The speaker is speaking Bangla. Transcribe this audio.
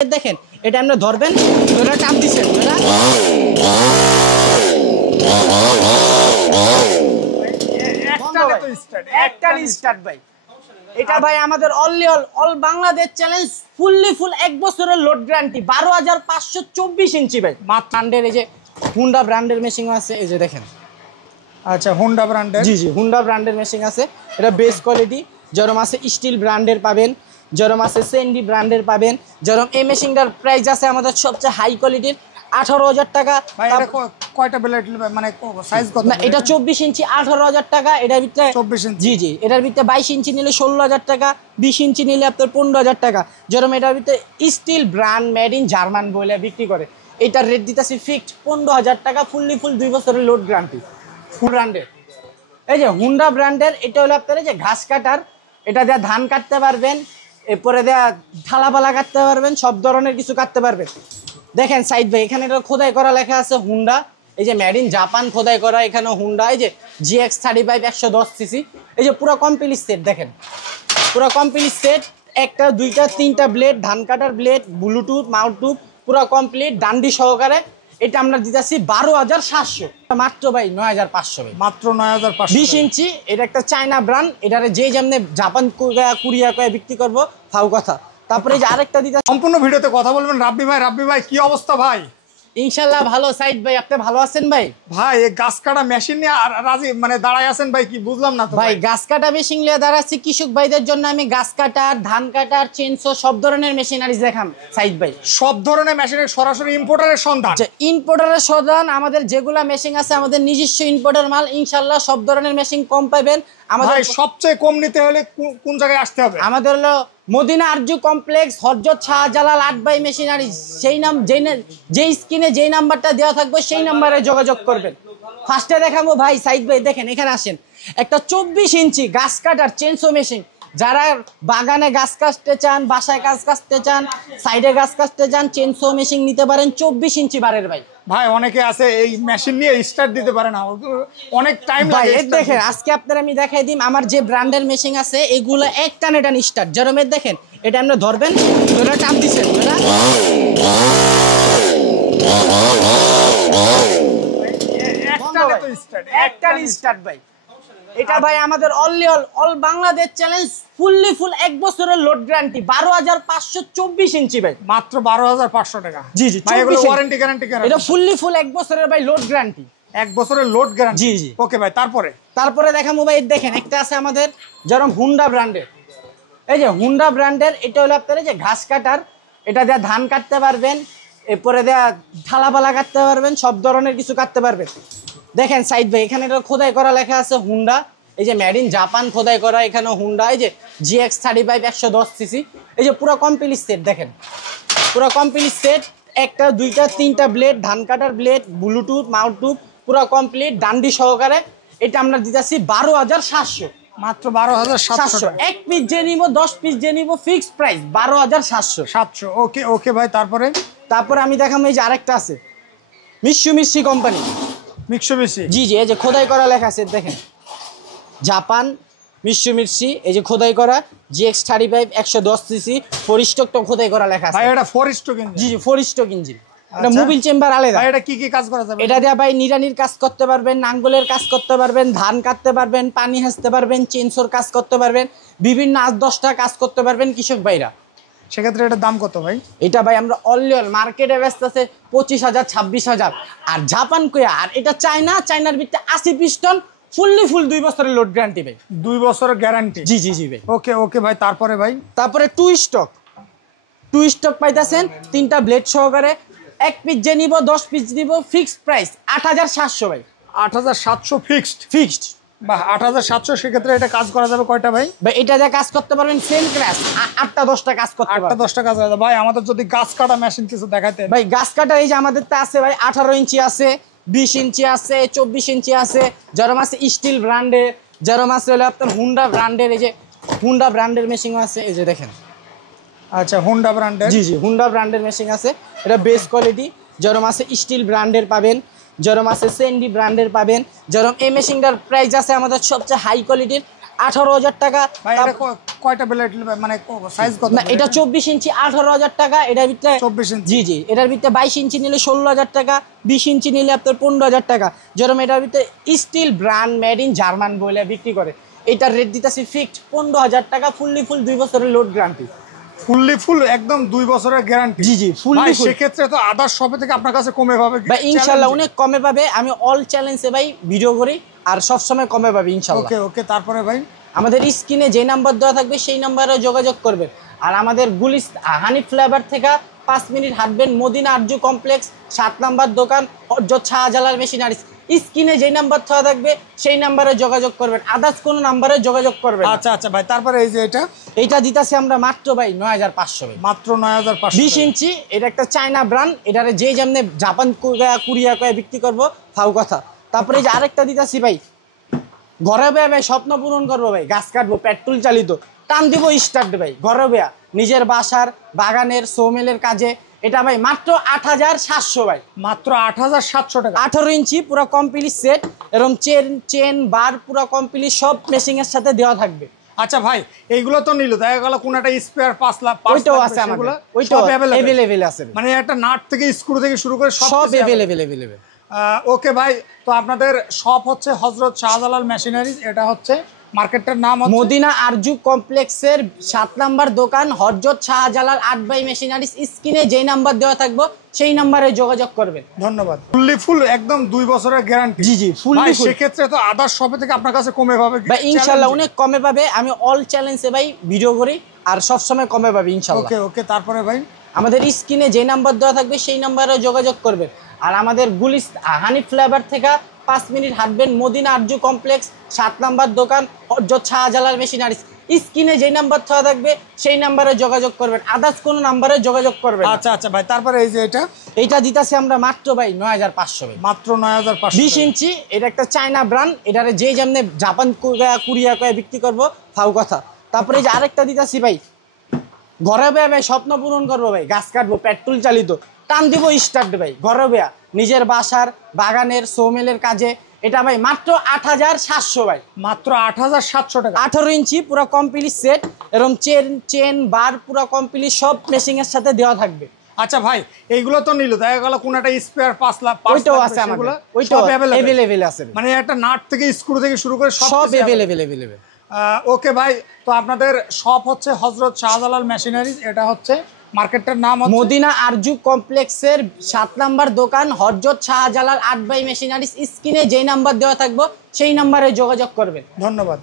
দেখেন এটা আপনি ধরবেন, ধরে চাপ দিচ্ছেন এটা ভাই আমাদের all Bangladesh challenge fully full 1 বছরের লোড গ্যারান্টি 12,524 ইঞ্চি ভাই। ব্র্যান্ডের এই যে হুন্ডা ব্র্যান্ডের মেশিন আছে, এই যে দেখেন। আচ্ছা, হুন্ডা ব্র্যান্ডের, জি জি হুন্ডা ব্র্যান্ডের মেশিন আছে। এটা বেস কোয়ালিটি, যেরকম আছে স্টিল ব্র্যান্ডের পাবেন, যেরকম আছে সেন্ডি ব্র্যান্ডের পাবেন। যেরকম এই মেশিনটার প্রাইস আছে আমাদের সবচেয়ে হাই কোয়ালিটির 18,000 টাকা। কয়টা ব্লেড মানে সাইজ কত? না, এটা 24 ইঞ্চি 18,000 টাকা। এটার ভিতরে 24 ইঞ্চি, জি জি এটার ভিতরে 22 ইঞ্চি নিলে 16,000 টাকা, 20 ইঞ্চি নিলে আপনার 15,000 টাকা। যেরকম এটার ভিতরে steel brand made in German বলে বিক্রি করে। এটার রেট দিতেছি ফিক্সড 15,000 টাকা, ফুললি ফুল 2 বছরের লোড গ্যারান্টি। ফুল ব্র্যান্ডের এই যে হুন্ডা ব্র্যান্ডের, এটা হলো আপনার যে ঘাস কাটার, এটা দিয়ে ধান কাটতে পারবেন, এরপরে দেয়া থালাপালা কাটতে পারবেন, সব ধরনের কিছু কাটতে পারবেন। দেখেন সাইড ভাই, এখানে এটা খোদাই করা লেখা আছে হুন্ডা, এই যে মেড ইন জাপান খোদাই করা, এখানে হুন্ডা এই যে GX35 110 সিসি। এই যে পুরো কমপ্লিট সেট দেখেন, পুরো কমপ্লিট সেট, একটা দুইটা তিনটা ব্লেড, ধান কাটার ব্লেড, ব্লুটুথ মাউন্টুথ পুরো কমপ্লিট ডান্ডি সহকারে। এটা আমরা দিতেছি 12,700 মাত্র ভাই, 9,500 ভাই, মাত্র 9,500। 20 ইঞ্চি, এটা একটা চায়না ব্র্যান্ড, এটারে যে যেমনি জাপান কোরিয়া করে বিক্রি করবো ফাউ কথা। তারপরে যে আরেকটা দিতে সম্পূর্ণ ভিডিওতে কথা বলবেন রাব্বি ভাই কি অবস্থা ভাই? ইনশাল্লাহ ভালো। সাইদ ভাই আপনি ভালো আছেন ভাই? ভাই এই গাছ কাটা মেশিন নিয়ে রাজি মানে দাঁড়ায় আছেন ভাই, কি বুঝলাম না তো ভাই। গাছ কাটা মেশিন নিয়ে দাঁড়াচ্ছি কৃষক ভাইদের জন্য। আমি গাছ কাটার, ধান কাটার, চেনসো সব ধরনের মেশিনারিজ দেখাম সাইদ ভাই। সব ধরনের মেশিনের সরাসরি ইম্পোর্টারের সন্ধান। ইম্পোর্টারের সন্ধান, আমাদের যেগুলা মেশিন আছে আমাদের নিজস্ব ইম্পোর্টার মাল। ইনশাল্লাহ সব ধরনের মেশিন কম পাবেন। আমাদের সবচেয়ে কম নিতে হলে কোন জায়গায় আসতে হবে? আমাদের হলো Medina Arzu complex, Hazrat Shahjalal 8 by machinery. সেই নাম যেই স্ক্রিনে যেই নাম্বারটা দেওয়া থাকবে সেই নাম্বারে যোগাযোগ করবেন। ফার্স্টে দেখাবো ভাই সাইদ ভাই, দেখেন এখানে আসেন, একটা 24 ইঞ্চি গাছ কাটার চেনসো মেশিন। যারা বাগানে গাছ কাটতে চান, বাসায় গাছ কাটতে চান, সাইডে গাছ কাটতে চান, চেনসো মেশিন নিতে পারেন 24 ইঞ্চি বারের ভাই। ভাই অনেকে আছে এই মেশিন নিয়ে স্টার্ট দিতে পারে না, অনেক টাইম লাগে। দেখেন আজকে আপনার আমি দেখাই দিই আমার যে ব্র্যান্ডের মেশিন আছে এগুলো এক টানে স্টার্ট। যেরকম দেখেন এটা আপনি ধরবেন, ধরে চাপ দিচ্ছেন স্টার্ট ভাই। এটা ভাই আমাদের all Bangladesh challenge fully full 1 বছরের লোড গ্যারান্টি 12,524 ইঞ্চি ভাই, মাত্র 12,500 টাকা। জি জি ভাই এগুলো ওয়ারেন্টি গ্যারান্টি কেন? এটা ফুললি ফুল 1 বছরের ভাই লোড গ্যারান্টি, 1 বছরের লোড গ্যারান্টি। জি জি ওকে ভাই, তারপরে দেখাবো ভাই। দেখেন একটা আছে আমাদের যেরকম হুন্ডা ব্র্যান্ডের, এই যে হুন্ডা ব্র্যান্ডের, এটা হলো আপনার যে ঘাস কাটার, এটা দিয়ে ধান কাটতে পারবেন, এরপরে দেয়া থালাপালা কাটতে পারবেন, সব ধরনের কিছু কাটতে পারবেন। দেখেন সাইড ভাই, এখানে এটা খোদাই করা লেখা আছে হুন্ডা, এই যে মেড ইন জাপান খোদাই করা, এখানে হুন্ডা এই যে GX35 110 সিসি। এই যে পুরো কমপ্লিট সেট দেখেন, পুরো কমপ্লিট সেট, একটা দুইটা তিনটা ব্লেড, ধান কাটার ব্লেড, ব্লুটুথ মাউন্টুথ পুরো কমপ্লিট ডান্ডি সহকারে। এটা আমরা দিতেছি 12,700, মাত্র 12,700। 1 পিস যে নিব 10 পিস যে নিব ফিক্সড প্রাইস 12,700। ওকে ভাই, তারপরে আমি দেখাবো এই যে আরেকটা আছে মিৎসুবিশি কোম্পানি। মিৎসুবিশি, জি জি এই যে খোদাই করা লেখা আছে দেখেন, জাপান মিৎসুবিশি, এই যে খোদাই করা GX35 110 সিসি 4 স্টক খোদাই করা লেখা আছে ভাই। এটা 4 স্টক ইঞ্জিন? জি 4 স্টক ইঞ্জিন। এটা মোবিল চেম্বার আলাদা। এটা কি কাজ করা যাবে? এটা দিয়ে ভাই নিড়ানির কাজ করতে পারবেন, নাঙ্গলের কাজ করতে পারবেন, ধান কাটতে পারবেন, পানি হাসতে পারবেন, চেনসোর কাজ করতে পারবেন, বিভিন্ন 8-10টা কাজ করতে পারবেন কৃষক ভাইরা। সেক্ষেত্রে এটার দাম কত ভাই? এটা ভাই আমরা অল মার্কেটে ব্যস্ত আছে 25,000 26,000। আর জাপান কোয়া, আর এটা চায়নার ভিতরে 80 পিস্টন ফুললি ফুল 2 বছরের লোড গ্যারান্টি ভাই, 2 বছরের গ্যারান্টি। জি জি জি ভাই। ওকে ভাই, তারপরে 2 স্টক পাইতেছেন, 3টা ব্লেড সহকারে। 1 পিস যে নিব 10 পিস দিব ফিক্সড প্রাইস 8,700 ভাই। 8,700 ফিক্সড। বাহ, 8,700। সেক্ষেত্রে এটা কাজ করা যাবে কয়টা ভাই? ভাই এটা দিয়ে কাজ করতে পারবেন সেম ক্লাস 8টা-10টা কাজ করতে পারবেন। 8টা-10টা কাজ করা যাবে। ভাই আমাদের যদি গাছ কাটা মেশিন কিছু দেখাতে। ভাই গাছ কাটা এই যে আমাদের তো আছে ভাই 18 ইঞ্চি আছে, 20 ইঞ্চি আছে, 24 ইঞ্চি আছে, যেরকম আছে স্টিল ব্র্যান্ডের, যেরকম আছে হলো আপনার হুন্ডা ব্র্যান্ডের, এই যে হুন্ডা ব্র্যান্ডের মেশিন আছে, এই যে দেখেন। আচ্ছা, হুন্ডা ব্র্যান্ডের, জি জি হুন্ডা ব্র্যান্ডের মেশিন আছে। এটা বেস কোয়ালিটি, যেরকম আছে স্টিল ব্র্যান্ডের পাবেন, যেরকম আছে সেন্ডি ব্র্যান্ডের পাবেন। যেরকম এই মেশিনটার প্রাইস আছে আমাদের সবচেয়ে হাই কোয়ালিটির 18,000 টাকা। ভাই এটা কয়টা ব্লেড মানে সাইজ কত? না এটা 24 ইঞ্চি 18,000 টাকা। এটার ভিতরে 24 ইঞ্চি। জি জি, এটার ভিতরে 22 ইঞ্চি নিলে 16,000 টাকা, 20 ইঞ্চি নিলে আপনার 15,000 টাকা। যেরকম এটার ভিতরে steel brand made in German বলে বিক্রি করে। এটার রেট দিতেছি ফিক্সড 15,000 টাকা, ফুললি ফুল 2 বছরের লোড গ্যারান্টি। ফুললি ফুল একদম 2 বছরের গ্যারান্টি। জি জি, ফুললি ফুল। সেক্ষেত্রে তো আদার শপে থেকে আপনার কাছে কমে পাবে ভাই ইনশাআল্লাহ অনেক কমে পাবে। আমি অল চ্যালেঞ্জে ভাই ভিডিও করি আর সব সময় কমে পাবে ইনশাআল্লাহ। ওকে ওকে, তারপরে ভাই আমাদের স্ক্রিনে যে নাম্বার দেওয়া থাকবে সেই নাম্বারে যোগাযোগ করবেন। আর আমাদের হানি ফ্লেভার থেকে 5 মিনিট হাঁটবেন, মদিনা আরজু কমপ্লেক্স 7 নাম্বার দোকান, হযরত শাহজালাল মেশিনারিজ। স্ক্রিনে যে নাম্বার দেওয়া থাকবে সেই নাম্বারে যোগাযোগ করবেন, আদার্স কোনো নাম্বারে যোগাযোগ করবেন। আচ্ছা আচ্ছা ভাই, তারপরে এই যে এইটা দিতেছি আমরা মাত্র ভাই 9,500 ভাই, মাত্র 9,500। 20 ইঞ্চি। এটা একটা চায়না ব্র্যান্ড, এটারে যে যেমনে জাপান কোরিয়া করে বিক্রি করবো ফাউ কথা। তারপরে এই যে আরেকটা দিতেছি ভাই, ঘরে বেয়া ভাই স্বপ্ন পূরণ করবো ভাই, গাছ কাটবো পেট্রোল চালিত, টান দিব স্টার্ট ভাই, ঘরে বেয়া নিজের বাসার বাগানের সোমেলের কাজে। এটা ভাই মাত্র 8,700 ভাই, মাত্র 8,700 টাকা। 18 ইঞ্চি পুরো কমপ্লিট সেট, এরকম চেন বার পুরো কমপ্লিট সব মেশিং এর সাথে দেওয়া থাকবে। আচ্ছা ভাই, এইগুলো তো নিল, দেখা গেল কোন একটা স্পেয়ার 5 লাখ ওইটাও আছে আমাদের, ওইটাও अवेलेबल আছে মানে একটা নাট থেকে স্ক্রু থেকে শুরু করে সব अवेलेबल। ওকে ভাই, তো আপনাদের শপ হচ্ছে হযরত শাহজালাল মেশিনারিজ, এটা হচ্ছে মার্কেটটার নাম হচ্ছে মদিনা আরজু কমপ্লেক্সের 7 নাম্বার দোকান, হযরত শাহজালাল 8 বাই মেশিনারিজ। স্ক্রিনে যেই নাম্বার দেওয়া থাকবে সেই নাম্বারে যোগাযোগ করবেন। ধন্যবাদ। ফুললি ফুল একদম 2 বছরের গ্যারান্টি। জি জি, ফুললি ফুল। সেক্ষেত্রে তো আদার শপে থেকে আপনার কাছে কমে পাবে ভাই ইনশাআল্লাহ অনেক কমে পাবে। আমি অল চ্যালেঞ্জে ভাই ভিডিও করি আর সব সময় কমে পাবে ইনশাআল্লাহ। ওকে ওকে, তারপরে ভাই আমাদের স্ক্রিনে যে নাম্বার দেওয়া থাকবে সেই নাম্বারে যোগাযোগ করবেন। আর আমাদের হানি ফ্লেভার থেকে 5 মিনিট হাঁটবেন, মদিনা আরজু কমপ্লেক্স 7 নাম্বার দোকান, হযরত শাহজালাল মেশিনারিজ। স্ক্রিনে যে নাম্বার দেওয়া থাকবে সেই নাম্বারে যোগাযোগ করবেন, আদার্স কোনো নাম্বারে যোগাযোগ করবেন। আচ্ছা আচ্ছা ভাই, তারপরে এই যে এইটা দিতেছি আমরা মাত্র ভাই 9,500 ভাই, মাত্র 9,500। 20 ইঞ্চি। এটা একটা চায়না ব্র্যান্ড, এটারে যে যেমনে জাপান কোরিয়া করে বিক্রি করবো ফাউ কথা। তারপরে এই যে আরেকটা দিতেছি ভাই, ঘরে বেয়া ভাই স্বপ্ন পূরণ করবো ভাই, গাছ কাটবো পেট্রোল চালিত, টান দিব স্টার্ট ভাই, ঘরে বেয়া নিজের বাসার বাগানের সোমেলের কাজে। এটা ভাই মাত্র 8,700 ভাই, মাত্র 8,700 টাকা। 18 ইঞ্চি পুরো কমপ্লিট সেট, এরকম চেন বার পুরো কমপ্লিট সব মেশিং এর সাথে দেওয়া থাকবে। আচ্ছা ভাই, এইগুলো তো নিল, দেখা গেল কোন একটা স্পেয়ার 5 লাখ ওইটাও আছে আমাদের, ওইটাও अवेलेबल আছে মানে একটা নাট থেকে স্ক্রু থেকে শুরু করে সব अवेलेबल। ওকে ভাই, তো আপনাদের শপ হচ্ছে হযরত শাহজালাল মেশিনারিজ, এটা হচ্ছে মার্কেটটার নাম হচ্ছে মদিনা আরজু কমপ্লেক্সের 7 নাম্বার দোকান, হযরত শাহজালাল 8 বাই মেশিনারিজ। স্ক্রিনে যেই নাম্বার দেওয়া থাকবে সেই নাম্বারে যোগাযোগ করবেন। ধন্যবাদ।